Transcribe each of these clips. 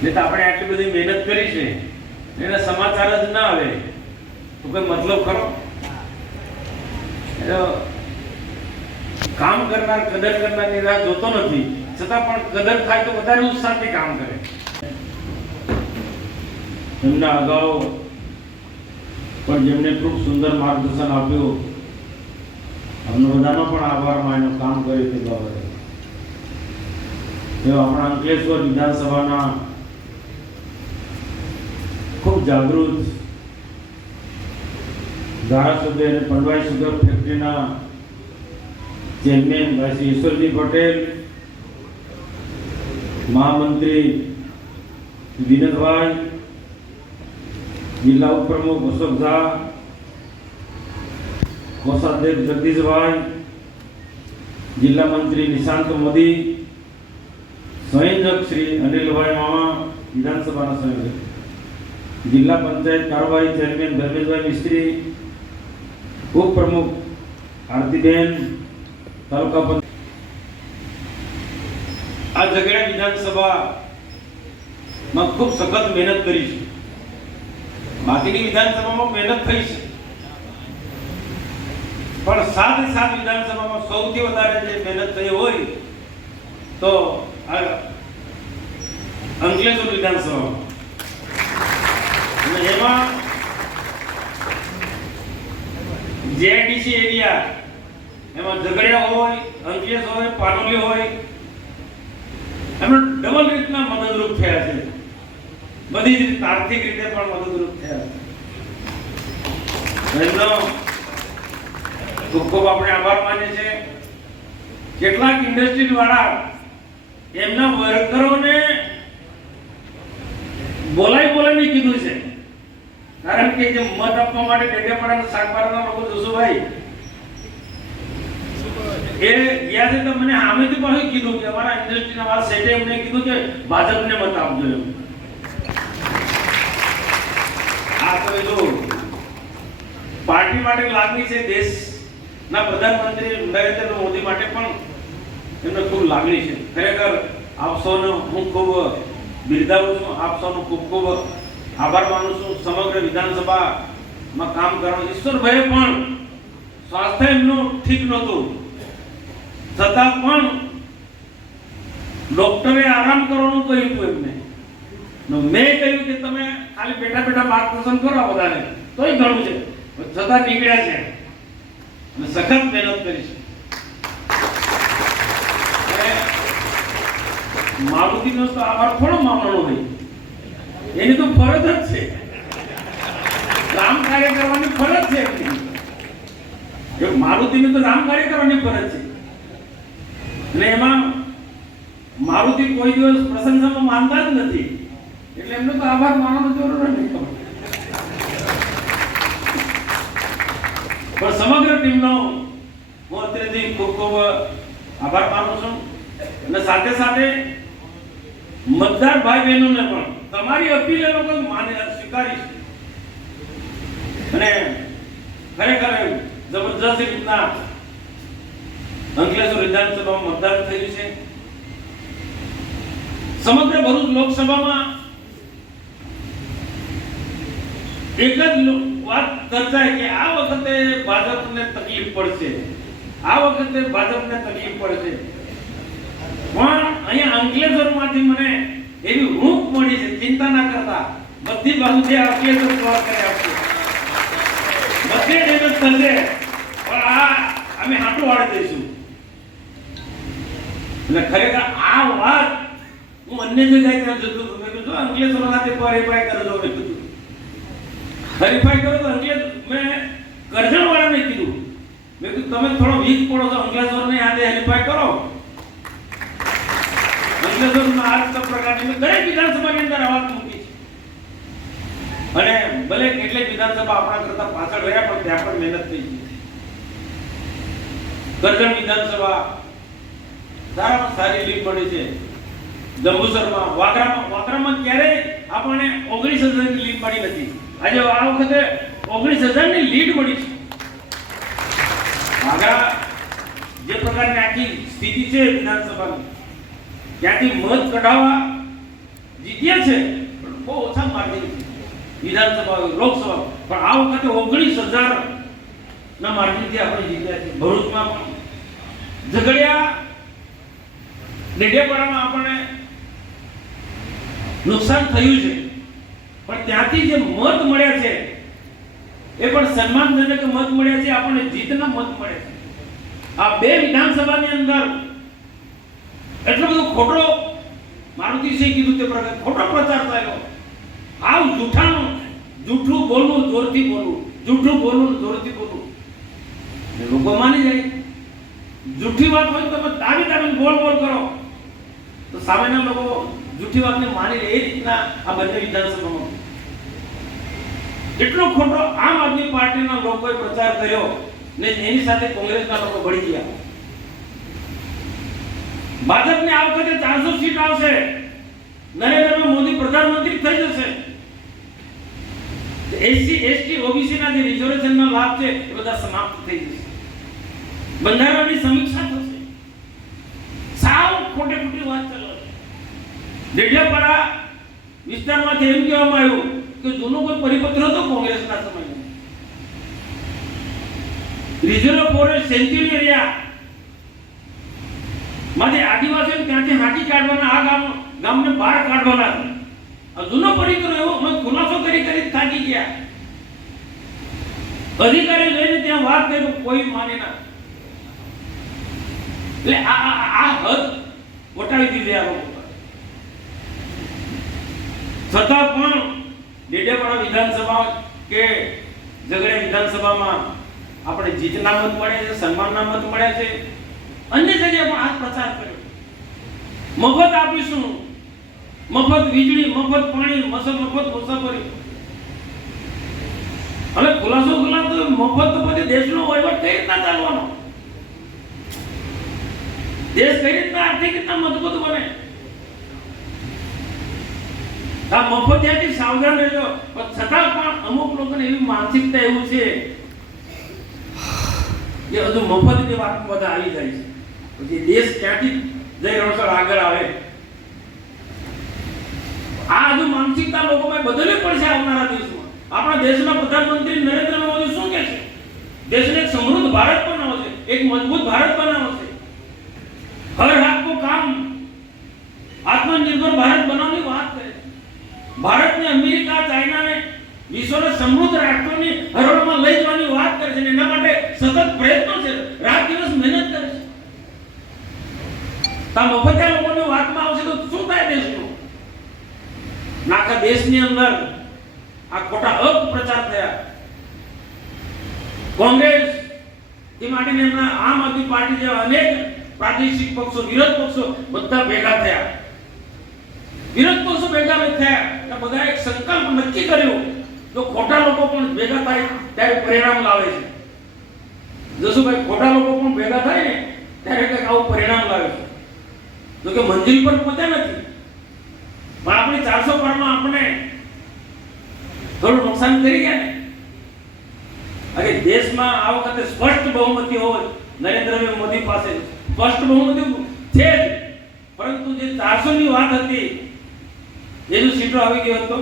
નહીં તો આપણે આટલી બધી મહેનત કરી છે, એના સમાચાર જ ના આવે. તો કોઈ મતલબ ખરો? કામ કરનાર, કદર કરનારની રાહ જોતો નથી. છતાં પણ કદર થાય તો વધારે ઉત્સાહથી કામ કરે. એમના અગાઉ પણ જેમને ખૂબ સુંદર માર્ગદર્શન આપ્યું અમને બધાનો પણ આભાર માન્યો કામ કર્યું તે બાબતે. આપણા અંકલેશ્વર વિધાનસભાના જાગૃત ધારાસભ્ય અને પંડવાઈ સુગર ફેક્ટરીના ચેરમેન ભાઈ ઈશ્વરજી પટેલ, મહામંત્રી વિનોદભાઈ જિલ્લા ઉપપ્રમુખ અશોક ઝા, કોષાધ્યક્ષ જગદીશભાઈ, જિલ્લા મંત્રી નિશાંત મોદી, સંયોજક શ્રી અનિલભાઈ મામા વિધાનસભાના સંયોજક. જિલ્લા પંચાયત કારોબારી ચેરમેન ધર્મેશભાઈ મિસ્ત્રી, ઉપપ્રમુખ આરતીબેન, તાલુકા પંચાયત આ ઝઘડા વિધાનસભામાં ખૂબ સખત મહેનત કરી છે. બાકીની વિધાનસભામાં મહેનત થઈ છે. પણ સાત સાત વિધાનસભામાં સૌથી વધારે જે મહેનત થઈ હોય તો આ અંકલેશ્વર વિધાનસભામાં. એમાં જેડીસી એરિયા એમાં ઝઘડિયા હોય અંકલેશ હોય પાટોલી હોય, એમનો ડબલ રીતના મદદરૂપ થયા છે. બધી જ રીતે આર્થિક રીતે પણ મદદરૂપ થયા એમનો ખૂબ ખૂબ આપણે આભાર માનીએ છીએ. કેટલાક ઇન્ડસ્ટ્રી વાળા એમના વર્કરોને બોલાઈ બોલાઈને કીધું છે. કારણ કે જે મત આપવા માટે ડેડિયાપાડાના શાકભાજીના લોકો જોશુભાઈ એ ગયા છે તો મને સામેથી પાસે કીધું કે અમારા ઇન્ડસ્ટ્રીના વાળા સેટે એમને કીધું કે ભાજપને મત આપજો એમ. આ તો જો, પાર્ટી માટે લાગણી છે દેશના પ્રધાનમંત્રી નરેન્દ્ર મોદી માટે પણ એમને ખૂબ લાગણી છે. ખરેખર આપ સૌનો હું ખૂબ બિરદાવું છું આપ સૌનો ખૂબ ખૂબ આભાર માનું છું. સમગ્ર વિધાનસભામાં કામ કરવાનું ઈશ્વરભાઈ પણ સ્વાસ્થ્ય એમનું ઠીક નહોતું. છતાં પણ ડોક્ટરે આરામ કરવાનું કહ્યું હતું એમને. મેં કહ્યું કે તમે ખાલી બેઠા બેઠા માર્ગદર્શન કરો બધાને. તોય ઘણું છે. છતાં નીકળ્યા છે. અને સખત મહેનત કરી છે. અને મારુતિનો તો આભાર થોડો માનવાનો હોય. એની તો ફરજ જ છે. રામ કાર્ય કરવાની ફરજ છે જો મારુતિની તો રામ કાર્ય કરવાની ફરજ છે. અને એમાં મારુતિ કોઈ દિવસ પ્રશંસામાં માનતા જ નથી. એટલે એમને તો આભાર માનવાનો જરૂર નથી પણ સમગ્ર ટીમનો હું અત્યારેથી ખૂબ ખૂબ આભાર માનું છું. અને સાથે સાથે મતદાર ભાઈ બહેનોને પણ તમારી અપીલ એ લોકો માને સ્વીકારી અને ખરેખર જબરજસ્ત રીતના અંકલેશ્વર વિધાનસભામાં મતદાન થયું છે. સમગ્ર ભરૂચ લોકસભામાં એક જ વાત ચર્ચાય કે આ વખતે ભાજપને તકલીફ પડશે. આ વખતે ભાજપને તકલીફ પડશે. પણ અહીંયા અંકલેશ્વરમાંથી મને એવી હૂંફ મળી છે, ચિંતા ના કરતા. બધી બાજુથી આ તો સ્વાર કરી આપશે. બધે ડેમેજ થશે, પણ આ અમે હાટું વાળી દઈશું. એટલે ખરેખર આ વાત હું અન્ય જગ્યાએ ત્યાં જતો હતો. મેં કીધું અંકલેશ્વર સાથે હરીફાઈ કરજો મેં કીધું હરીફાઈ કરો તો અંકલેશ મેં કરજણ વાળાને કીધું. મેં કીધું, તમે થોડો વીક પડો તો અંકલેશ્વરને, યાદે હરીફાઈ કરો. અંદર આ વાત અને ભલે કેટલીક વિધાનસભા આપણા કરતા પાછળ રહ્યા, પણ ત્યાં પણ મહેનત થઈ કરજણ વિધાનસભા સારામાં સારી લીડ મળી છે. જંબુસરમાં, વાગરામાં વાગરામાં ક્યારેય આપણને ઓગણીસ હજારની લીડ મળી નથી. આજે આ વખતે ઓગણીસ હજારની લીડ મળી છે. વાગરા જે પ્રકારની આખી સ્થિતિ છે વિધાનસભાની ત્યાંથી મત કઢાવવા જીત્યા છે, પણ બહુ ઓછા માર્જિન વિધાનસભા, લોકસભા, પણ આ વખતે ઓગણીસ હજાર ના માર્જિનથી આપણે જીત્યા છે ભરૂચમાં પણ. ઝઘડિયા ડેડિયાપાડામાં આપણને નુકસાન થયું છે. પણ ત્યાંથી જે મત મળ્યા છે, એ પણ સન્માનજનક મત મળ્યા છે, આપણને જીતના મત મળ્યા છે. આ બે વિધાનસભાની અંદર એટલો બધો ખોટો મારુતિસિંહ કીધું તે પ્રકારે ખોટો પ્રચાર થયો. આવ જૂઠાનું જૂઠું બોલવું, જોરથી બોલવું, જૂઠું બોલવું, જોરથી બોલવું. લોકો માની જાય. જૂઠી વાત હોય તમે દાબી દાબીને બોલ બોલ કરો. તો સામેના લોકો જૂઠી વાતને માની લે. એ રીતના આ બંને વિધાનસભામાં. એટલો ખોટો આમ આદમી પાર્ટીના લોકોએ પ્રચાર કર્યો ને એની સાથે કોંગ્રેસના લોકો ભળી ગયા. ભાજપને આ વખતે ચારસો સીટ આવશે. નરેન્દ્ર મોદી પ્રધાનમંત્રી થઈ જશે. એસસી, એસટી ઓબીસી ના જે રિઝર્વેશન ના લાભ છે, એ બધા સમાપ્ત થઈ જશે. બંધારણની સમીક્ષા થશે. સાવ ખોટે ખોટી વાત ચાલો ડેડિયાપાડા વિસ્તારમાંથી એમ કહેવામાં આવ્યું કે જૂનો કોઈ પરિપત્ર હતો કોંગ્રેસના સમયમાં? રિઝર્વ ફોરેસ્ટ સેન્ચ્યુરી એરિયા માંથી આદિવાસીઓ ત્યાંથી હાંકી કાઢવાના, આ ગામ ગામને બહાર કાઢવાના હતા. જૂનો પરિપત્ર એવો, અમે ખુલાસો કરી કરી થાકી ગયા. અધિકારી લઈને ત્યાં વાત કરી, કોઈ માને ના. એટલે આ- આ હદ વટાવી દીધી આ લોકો છતાં પણ ડેડિયાપાડા વિધાનસભા કે ઝઘડિયા વિધાનસભામાં આપણે જીતના મત મળ્યા છે, સન્માનના મત મળ્યા છે. અન્ય જગ્યાએ પણ આ પ્રચાર કર્યો. મફત આપીશું. મફત વીજળી, મફત પાણી મફત મફત મુસાફરી હવે ખુલાસો ખુલાસો મફત પછી દેશનો વહીવટ કઈ રીતના ચાલવાનો? દેશ કઈ રીતના આર્થિક રીતના મજબૂત બને? આ મફત ત્યાંથી સાવધાન રહેજો. પણ છતાં પણ અમુક લોકોને એવી માનસિકતા એવું છે કે હજુ મફતની વાત બધા આવી જાય છે. પછી દેશ ક્યાંથી જઈ રહ્યો આગળ આવે. આ હજુ માનસિકતા લોકોમાં બદલવી પડશે આવનારા દિવસમાં. આપણા દેશના પ્રધાનમંત્રી નરેન્દ્ર મોદી શું કહે છે? દેશને એક સમૃદ્ધ ભારત બનાવો છે, એક મજબૂત ભારત બનાવો છે. હર હાથ કામ, આત્મનિર્ભર ભારત બનાવવાની વાત કરે ભારતને અમેરિકા ચાઇનાને વિશ્વના સમૃદ્ધ રાષ્ટ્રોની હરોળમાં લઈ જવાની વાત કરે છે એના માટે સતત પ્રયત્નો છે. રાત દિવસ મહેનત કરે છે. તા મફતિયા લોકોની વાતમાં આવશે તો શું થાય દેશનું? નાખા દેશની અંદર આ ખોટા અપપ્રચાર થયા. કોંગ્રેસ, એ માટેને એમના આમ આદમી પાર્ટી જેવા અનેક પ્રાદેશિક પક્ષો, વિરોધ પક્ષો બધા ભેગા થયા. વિરોધ પક્ષો ભેગા થયા. બધા એક સંકલ્પ નક્કી કર્યો જો ખોટા લોકો પણ ભેગા થાય ત્યારે પરિણામ લાવે છે. જસુભાઈ, ખોટા લોકો પણ ભેગા થાય ને ત્યારે કંઈક આવું પરિણામ લાવે છે. જો કે મંજિલ પર પહોંચ્યા નથી. પણ આપણી ચારસો પારમાં આપણે થોડું નુકસાન કરી ગયા ને. અરે દેશમાં આ વખતે સ્પષ્ટ બહુમતી હોય નરેન્દ્રભાઈ મોદી પાસે સ્પષ્ટ બહુમતી છે જ. પરંતુ જે ચારસો ની વાત હતી એ જો સીટો આવી ગયો હતો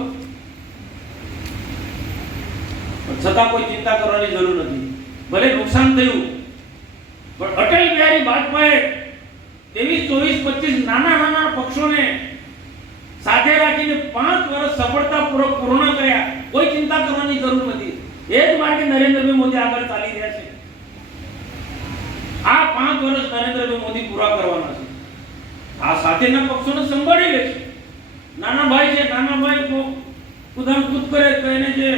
છતાં કોઈ ચિંતા કરવાની જરૂર નથી. ભલે નુકસાન થયું, પણ અટલ બિહારી વાજપેયી ત્રેવીસ ચોવીસ, પચીસ નાના નાના પક્ષોને સાથે રાખીને પાંચ વર્ષ સફળતાપૂર્વક પૂર્ણ કર્યા. કોઈ ચિંતા કરવાની જરૂર નથી. એ જ માટે નરેન્દ્રભાઈ મોદી આગળ ચાલી રહ્યા છે. આ પાંચ વર્ષ નરેન્દ્રભાઈ મોદી પૂરા કરવાના છે. આ સાથેના પક્ષોને સંભાળી લે છે. નાના ભાઈ છે, નાના ભાઈ કુદામ કૂદ કરે તો એને જે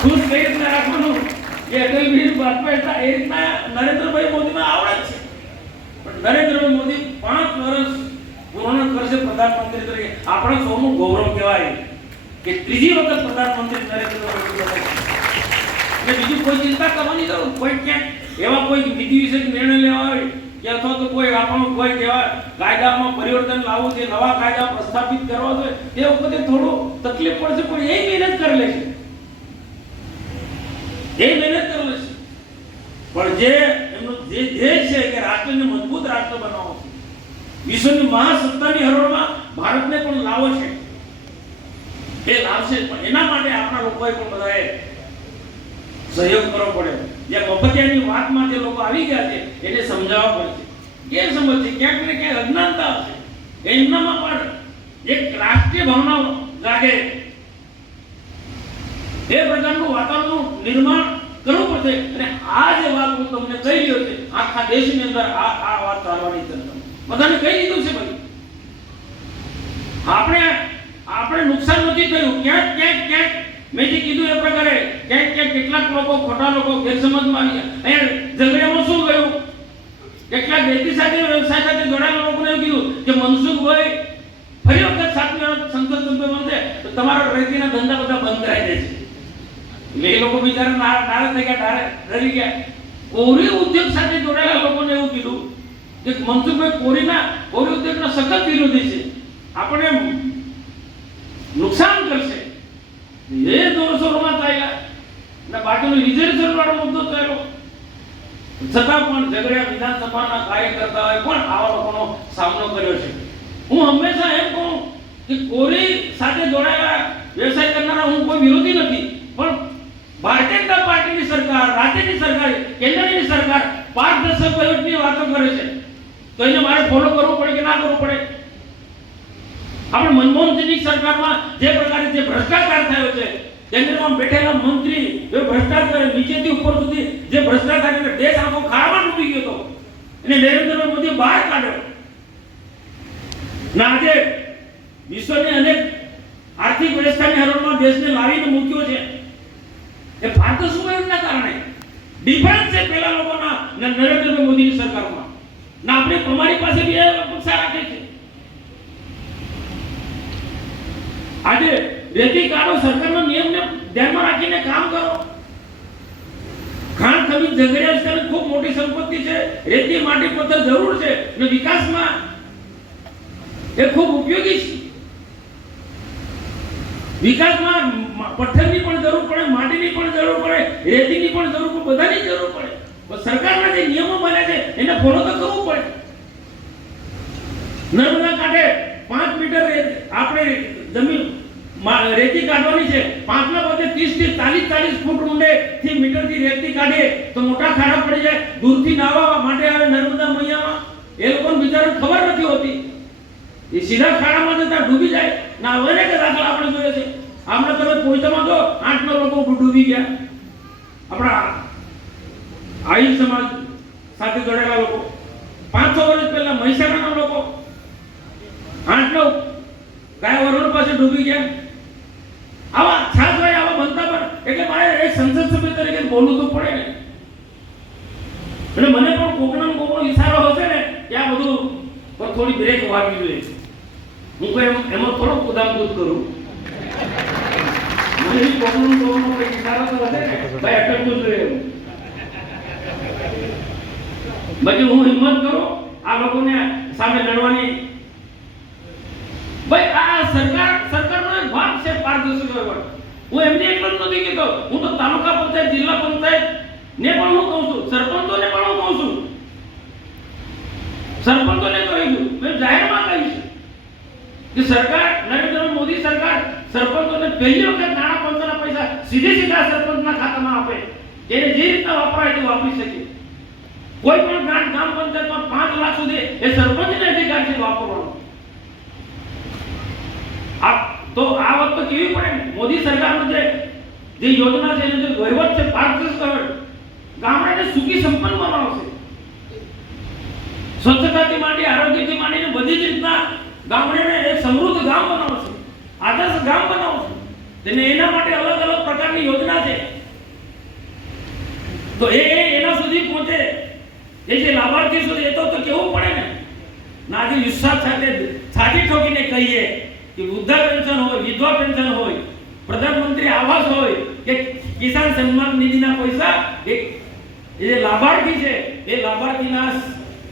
ખુશ કઈ રાખવાનું. એ અટલ બિહારી વાજપેયી એટલા એ રીતના નરેન્દ્રભાઈ મોદીમાં આવડે છે. પણ નરેન્દ્રભાઈ મોદી પાંચ વર્ષ પૂર્ણ કરશે પ્રધાનમંત્રી તરીકે, આપણા સૌનું ગૌરવ કહેવાય કે ત્રીજી વખત પ્રધાનમંત્રી નરેન્દ્ર મોદી બીજું કોઈ ચિંતા કરવાની જરૂર, કોઈ ક્યાંક એવા કોઈ નીતિ વિશે નિર્ણય લેવા હોય કે અથવા તો કોઈ આપણો કોઈ કેવા કાયદામાં પરિવર્તન લાવવું છે, નવા કાયદા પ્રસ્થાપિત કરવા જોઈએ, તે વખતે થોડું તકલીફ પડશે, પણ એ મહેનત કરી લેશે. એ મહેનત કરવું છે. પણ જે એમનો જે ધ્યેય છે કે રાષ્ટ્રને મજબૂત રાષ્ટ્ર બનાવવો છે. વિશ્વની મહાસત્તાની હરોળમાં ભારતને પણ લાવો છે. એ લાવશે પણ એના માટે આપણા લોકોએ પણ બધાએ સહયોગ કરવો પડે. જે મફતિયાની વાતમાં જે લોકો આવી ગયા છે, એને સમજાવવા પડશે. કે સમજશે? ક્યાંક ને ક્યાંક અજ્ઞાનતા હશે. એમનામાં પણ એક રાષ્ટ્રીય ભાવના જાગે એ પ્રકારનું વાતાવરણનું નિર્માણ કરવું પડશે અને આ જે વાત હું તમને કહી રહ્યો છે, આખા દેશની અંદર આ આ વાત ચાલવાની છે. બધાને કહી દીધું છે ભાઈ આપણે આપણે નુકસાન નથી થયું. ક્યાંક ક્યાંક ક્યાંક મેં જે કીધું એ પ્રકારે ક્યાંક ક્યાંક કેટલાક લોકો, ખોટા લોકો ગેરસમજમાં આવી ગયા ઝઘડામાં શું ગયું કેટલાક વ્યક્તિ સાથે, વ્યવસાય સાથે જોડાયેલા લોકોને કીધું કે મનસુખભાઈ ફરી વખત સાતમી સંસદ સભ્ય બનશે, તો તમારા રેતીના ધંધા બધા બંધ કરાવી દેશે. એટલે એ લોકો બિચારા નારાજ થઈ ગયા ડરી ગયા. કોરી ઉદ્યોગ સાથે જોડાયેલા લોકોને એવું કીધું કે મનસુખભાઈ કોરીના કોરી ઉદ્યોગના સખત વિરોધી છે. આપણે નુકસાન કરશે. એ જોરશોરમાં થયેલા અને બાકીનો રિઝર્વેશન વાળો મુદ્દો થયેલો છતાં પણ ઝઘડિયા વિધાનસભાના કાર્યકર્તાઓએ પણ આવા લોકોનો સામનો કર્યો છે. હું હંમેશા એમ કહું કે કોરી સાથે જોડાયેલા વ્યવસાય કરનારા હું કોઈ વિરોધી નથી. ભારતીય જનતા પાર્ટીની સરકાર, રાજ્યની સરકાર, કેન્દ્રની સરકાર પારદર્શક વહીવટની વાતો કરે છે. તો એને મારે ફોલો કરવું પડે કે ના કરવું પડે? આપણે મનમોહન સિંહની સરકારમાં જે પ્રકારે જે ભ્રષ્ટાચાર થયો છે, કેન્દ્રમાં બેઠેલા મંત્રી એ ભ્રષ્ટાચાર નીચેથી ઉપર સુધી જે ભ્રષ્ટાચાર એટલે દેશ આખો ખાડામાં ડૂબી ગયો હતો. એને નરેન્દ્ર મોદી બહાર કાઢ્યો. ના આજે વિશ્વની અનેક આર્થિક વ્યવસ્થાની હરોળમાં દેશને લાવીને મૂક્યો છે. એ ભારત સુવર્ણના કારણે ડિફરન્સ છે પેલા લોકોના ને નરેન્દ્ર મોદીની સરકારમાં. ના આપણે તમારી પાસે બી અપેક્ષા રાખે છે. આજે રેતી કાઢો સરકારના નિયમને ધ્યાનમાં રાખીને કામ કરો. ખાણ ખનીજ ઝઘડિયા વિસ્તારની ખૂબ મોટી સંપત્તિ છે. રેતી, માટી, પથ્થર જરૂર છે. ને વિકાસમાં એ ખૂબ ઉપયોગી છે. વિકાસમાં પથ્થરની પણ જરૂર પડે, માટીની પણ જરૂર પડે, રેતીની પણ જરૂર પડે, બધાની જરૂર પડે. સરકારના જે નિયમો બને છે, એને ફોલો તો કરવું પડે. નર્મદા કાંઠે પાંચ મીટર આપણે જમીન રેતી કાઢવાની છે. પાંચના બધે ત્રીસથી ચાલીસ ચાલીસ ફૂટ ઊંડે થી મીટરથી રેતી કાઢીએ તો મોટા ખાડા પડી જાય. દૂરથી નાવા માટે આવે નર્મદા મૈયામાં. એ લોકોને બિચારાને ખબર નથી હોતી. એ સીધા ખાડામાં જતા ડૂબી જાય. ના અનેક દાખલા આપણે જોયે છે. આપણે તમે કોઈતામાં તો આઠ નવ લોકો ડૂબી ગયા. આપણા આહિર સમાજ સાથે જોડાયેલા લોકો. પાંચસો વર્ષ પહેલા મહેસાણાના લોકો આઠ નવ ગાય વરોડ પાસે ડૂબી ગયા. આવા ખાસ ભાઈ આવા બનતા પણ એટલે મારે એ સંસદ સભ્ય તરીકે બોલવું તો પડે. ને એટલે મને પણ કોકનો ને કોકનો ઈશારો હશે ને કે આ બધું થોડી બ્રેક વાગવી જોઈએ હું કોઈ એમાં થોડો કુદામકૂદ કરું. બાકી હું હિંમત કરું, આ લોકોને સામે લડવાની. ભાઈ, આ સરકાર, સરકારનો એક ભાગ છે પારદર્શક વહીવટ. હું એમને એક જ નથી કીધો હું તો તાલુકા પંચાયત, જિલ્લા પંચાયત ને પણ હું કહું છું. સરપંચોને પણ હું કહું છું. સરપંચોને કહી દઉં જાહેરમાં કે સરકાર, નરેન્દ્ર મોદી સરકાર સરપંચોને પહેલી વખત નાણાં પંચના પૈસા સીધે સીધા સરપંચના ખાતામાં આપે. એને જે રીતના વાપરાય તે વાપરી શકે. કોઈ પણ ગ્રાન્ટ ગ્રામ પંચાયતમાં પાંચ લાખ સુધી એ સરપંચને અધિકાર છે વાપરવાનો. આ તો આ વખત કેવી પડે? મોદી સરકારનું જે જે યોજના છે, એનો જે વહીવટ છે, પારદર્શક વહીવટ, ગામડાને સુખી સંપન્ન બનાવશે. સ્વચ્છતાથી માંડી, આરોગ્યથી માંડીને બધી જ રીતના ગામડાને એક સમૃદ્ધ ગામ બનાવશું આદર્શ ગામ બનાવશું તેને એના માટે અલગ અલગ પ્રકારની યોજના છે. તો એ એના સુધી પહોંચે. એ જે લાભાર્થી સુધી, એ તો કેવું પડે ને? ના, જે વિશ્વાસ સાથે છાતી ઠોકીને કહીએ કે વૃદ્ધા પેન્શન હોય, વિધવા પેન્શન હોય, પ્રધાનમંત્રી આવાસ હોય, કે કિસાન સન્માન નિધિના પૈસા, એ લાભાર્થી છે, એ લાભાર્થીના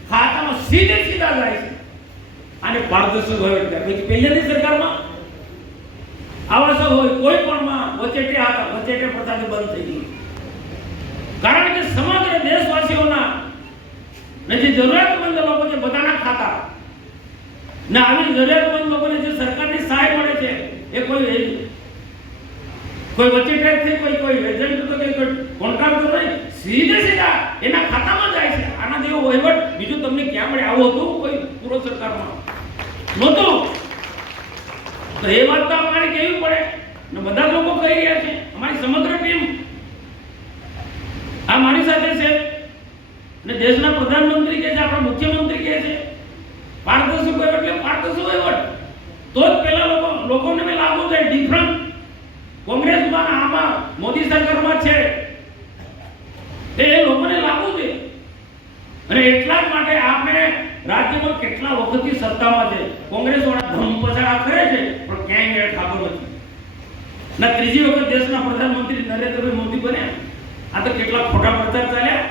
ખાતામાં સીધે સીધા જાય છે. આને પારદર્શક હોય પછી પહેલાની સરકારમાં આવા સૌ હોય, કોઈ પણ માં વચેટે હતા વચેટે પ્રથાથી બંધ થઈ ગઈ કારણ કે સમગ્ર દેશવાસીઓના ને જે જરૂરિયાતમંદ લોકો છે, બધાના ખાતા. ને આવી જરૂરિયાતમંદ લોકોને જે સરકારની સહાય મળે છે, એ કોઈ કોઈ ટેક્સ છે કોઈ કોઈ એજન્ટ તો કે કોઈ કોન્ટ્રાક્ટર નહીં. સીધે સીધા એના ખાતામાં જાય છે. આના જેવો વહીવટ, બીજું તમને ક્યાં મળે? આવું હતું કોઈ પૂર્વ સરકારમાં? નહોતું. તો એ વાત તો અમારે કેવી પડે. ને બધા લોકો કહી રહ્યા છે, અમારી સમગ્ર ટીમ આ મારી સાથે છે. ને દેશના પ્રધાનમંત્રી કે છે, આપણા મુખ્યમંત્રી કે છે, પારદર્શક હોય એટલે પારદર્શક વહીવટ તો જ પેલા લોકો, લોકોને મેં લાગુ થાય ડિફરન્ટ કોંગ્રેસમાં દ્વારા આમાં મોદી સરકારમાં છે. તે લોકોને લાગુ છે. અને એટલા જ માટે આપણે રાજ્યમાં કેટલા વખતથી સત્તામાં છે? કોંગ્રેસ વાળા ધમપછાડા કરે છે, પણ ક્યાંય મેળ ખાતો નથી. ના ત્રીજી વખત દેશના પ્રધાનમંત્રી નરેન્દ્રભાઈ મોદી બન્યા. આ તો કેટલા ખોટા પ્રચાર ચાલ્યા.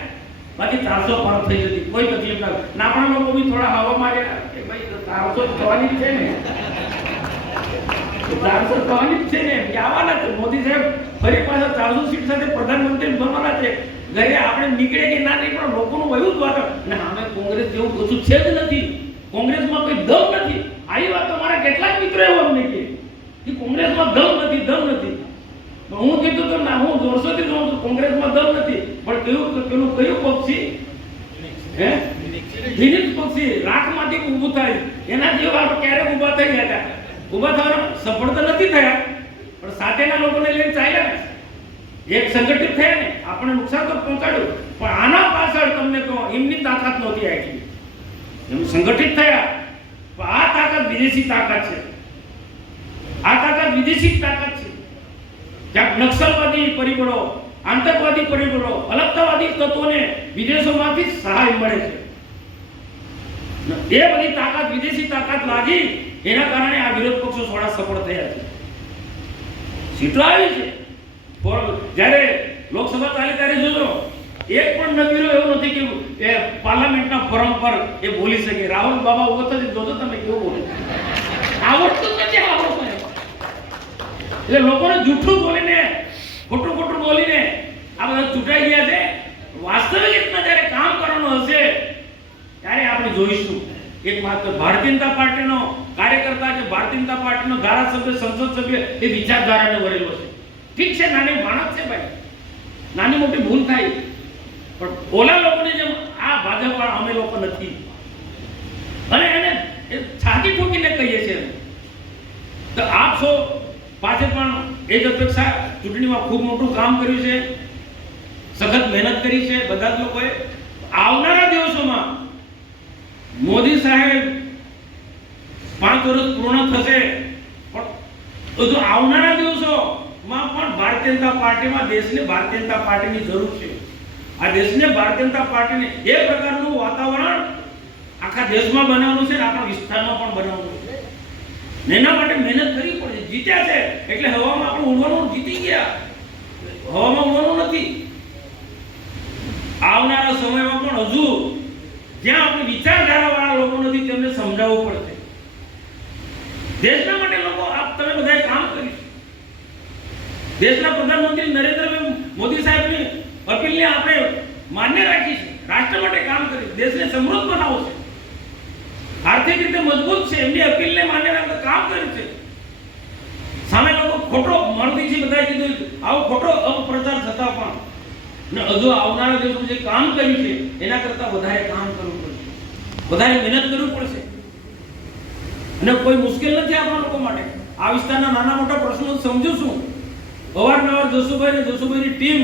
બાકી ચારસો પાર થઈ જતી. કોઈ તકલીફ ના ના લોકો બી થોડા હવા માર્યા કે ભાઈ ચારસો થવાની છે ને. ચારસો થવાની છે ને. આવવાના છે. મોદી સાહેબ ફરી પાછા ચારસો સીટ સાથે પ્રધાનમંત્રી બનવાના છે. ઘરે આપણે નીકળે કે ના નીકળે લોકોનું એવું જ વાત અને અમે કોંગ્રેસ જેવું કશું છે જ નથી. કોંગ્રેસમાં કોઈ દમ નથી. આવી વાત તો મારા કેટલાક મિત્રો એવું અમને કહે. કે કોંગ્રેસમાં દમ નથી દમ નથી. હું કીધું તો ના, હું જોરશોથી જોઉં છું, કોંગ્રેસમાં દમ નથી. પણ કયું પેલું કયું પક્ષી? હે? વિનિત પક્ષી રાખમાંથી ઊભું થાય. એના જેવા આપણે ક્યારેક ઊભા થઈ ગયા હતા. ઊભા સફળ તો નથી થયા. પણ સાથેના લોકોને લઈને ચાલ્યા ને એક સંગઠિત થયા ને આપણે નુકસાન તો પહોંચાડ્યું. પણ આના પાછળ તમને કહો, એમની તાકાત નહોતી આવી એમ સંગઠિત થયા. પણ આ તાકાત વિદેશી તાકાત છે. આ તાકાત વિદેશી તાકાત છે. જ્યાં નક્સલવાદી પરિબળો, આતંકવાદી પરિબળો, અલગતાવાદી તત્વોને વિદેશોમાંથી સહાય મળે છે. એ બધી તાકાત, વિદેશી તાકાત લાગી, એના કારણે આ વિરોધ પક્ષો થોડા સફળ થયા છે. સીટો આવી છે. પણ જ્યારે લોકસભા ચાલી ત્યારે જોજો, એક પણ નવીરો એવો નથી કે એ પાર્લામેન્ટના ફોરમ પર એ બોલી શકે. રાહુલ બાબા ઊભો થશે, જોજો તમે કેવું બોલે આવડતું નથી આ એટલે લોકોને જૂઠું બોલીને, ખોટું ખોટું બોલીને આ બધા ચૂંટાઈ ગયા છે. વાસ્તવિક રીતના જ્યારે કામ કરવાનું હશે, ત્યારે આપણે જોઈશું. એક માત્ર ભારતીય જનતા પાર્ટીનો કાર્યકર્તા કે ભારતીય જનતા પાર્ટીનો ધારાસભ્ય, સંસદ સભ્ય એ વિચારધારાને વરેલો છે. ઠીક છે, નાની માણસ છે ભાઈ. નાની મોટી ભૂલ થાય. પણ ઓલા લોકોને જેમ આ ભાજપ અમે લોકો નથી. અને એને છાતી ઠોકીને કહીએ છીએ તો આપ સૌ પાસે પણ એ જ અપેક્ષા ચૂંટણીમાં ખૂબ મોટું કામ કર્યું છે. સખત મહેનત કરી છે બધા જ લોકોએ. આવનારા દિવસોમાં મોદી સાહેબ પાંચ વર્ષ પૂર્ણ થશે. પણ આવનારા આવનારા દિવસોમાં પણ ભારતીય જનતા પાર્ટીમાં દેશને ભારતીય જનતા પાર્ટીની જરૂર છે. આ દેશને ભારતીય જનતા પાર્ટીને એ પ્રકારનું વાતાવરણ આખા દેશમાં બનાવવાનું છે આપણા વિસ્તારમાં પણ બનાવવાનું છે. એના માટે મહેનત કરવી પડે. જીત્યા છે. એટલે હવામાં આપણે ઉડવાનું જીતી ગયા. હવામાં ઉડવાનું નથી. આવનારા સમયમાં પણ હજુ જ્યાં આપણે વિચારધારા વાળા લોકો નથી, તેમને સમજાવવું પડશે. દેશના માટે લોકો, આપ તમે બધા કામ દેશના પ્રધાનમંત્રી નરેન્દ્રભાઈ મોદી સાહેબની અપીલને આપણે માન્ય રાખી છે. રાષ્ટ્ર માટે કામ કર્યું દેશને સમૃદ્ધ બનાવો છે. આર્થિક રીતે મજબૂત છે, એમની અપીલને માન્ય રાખીને કામ કર્યું છે. સામે લોકો ખોટો મરદીથી બધાએ કીધું આવો ખોટો અપપ્રચાર થતા પણ. ને હજુ આવનારા દિવસો જે કામ કર્યું છે, એના કરતાં વધારે કામ કરવું પડશે. વધારે મહેનત કરવી પડશે. અને કોઈ મુશ્કેલ નથી આપણા લોકો માટે. આ વિસ્તારના નાના મોટા પ્રશ્નો સમજુ છું. અવારનવાર જસુભાઈ ને જસુભાઈની ટીમ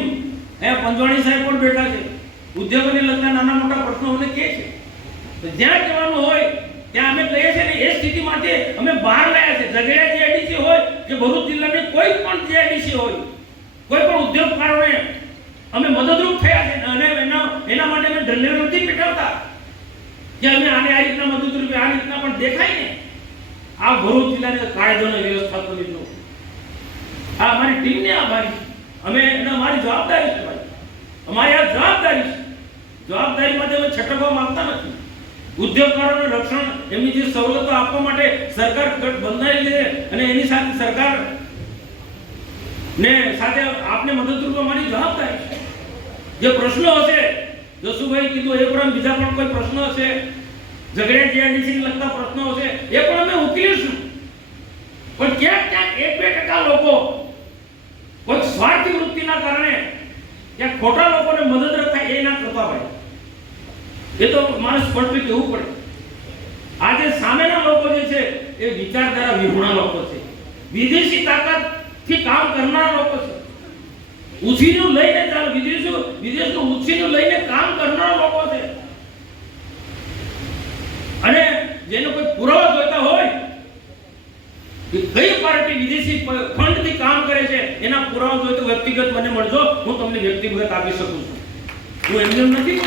અહીંયા પંજવાણી સાહેબ પણ બેઠા છે. ઉદ્યોગોને લગતા નાના મોટા પ્રશ્નો અમને કહે છે. તો જ્યાં કહેવાનું હોય, ત્યાં અમે કહીએ છીએ ને એ સ્થિતિમાંથી અમે બહાર લાયા છે. ઝઘડિયા જીઆઈડીસી હોય કે ભરૂચ જિલ્લાની કોઈ પણ જીઆઈડીસી હોય, કોઈ પણ ઉદ્યોગકારોને અમે મદદરૂપ થયા છે અને એના એના માટે અમે ઢંઢેરો નથી પીટાવતા કે અમે આને આ રીતના મદદરૂપ, આ રીતના પણ દેખાય ને. આ ભરૂચ જિલ્લાની કાયદોને વ્યવસ્થાપનનો આ અમારી ટીમને આભારી અમે એને અમારી જવાબદારી છે ભાઈ. અમારી આ જવાબદારી છે. જવાબદારી માટે અમે છટકવા માંગતા નથી. ઉદ્યોગકારોને રક્ષણ એમની જે સવલતો આપવા માટે સરકાર બંધાયેલી છે અને એની સાથે સરકાર ને સાથે આપને મદદરૂપ અમારી જવાબદારી છે. જે પ્રશ્નો હશે, જસુભાઈ કીધું એ ઉપરાંત બીજા પણ કોઈ પ્રશ્ન હશે, ઝઘડિયા જીઆઈડીસી લગતા પ્રશ્નો છે એ પણ અમે ઉકેલીશું. પણ ક્યાંક ક્યાંક એક બે ટકા લોકો કોઈ સ્વાર્થી વૃત્તિના કારણે ક્યાંક ખોટા લોકોને મદદ થાય એ ના કરતા હોય. એ તો માણસ સ્પષ્ટ કહેવું પડે. આજે સામેના લોકો જે છે, એ વિચારધારા વિહોણા લોકો છે. વિદેશી તાકાતથી કામ કરનાર લોકો છે. ઉછીનું લઈને ચાલો વિદેશો વિદેશનું ઉછીનું લઈને કામ કરનારા લોકો છે. અને જેનો કોઈ પુરાવા જોઈતા કે કઈ પાર્ટી વિદેશી ફંડથી કામ કરે છે, એના પુરાવા જોઈતો વ્યક્તિગત મને મળજો, હું તમને વ્યક્તિગત આપી શકું છું હું એમને એમ નથી.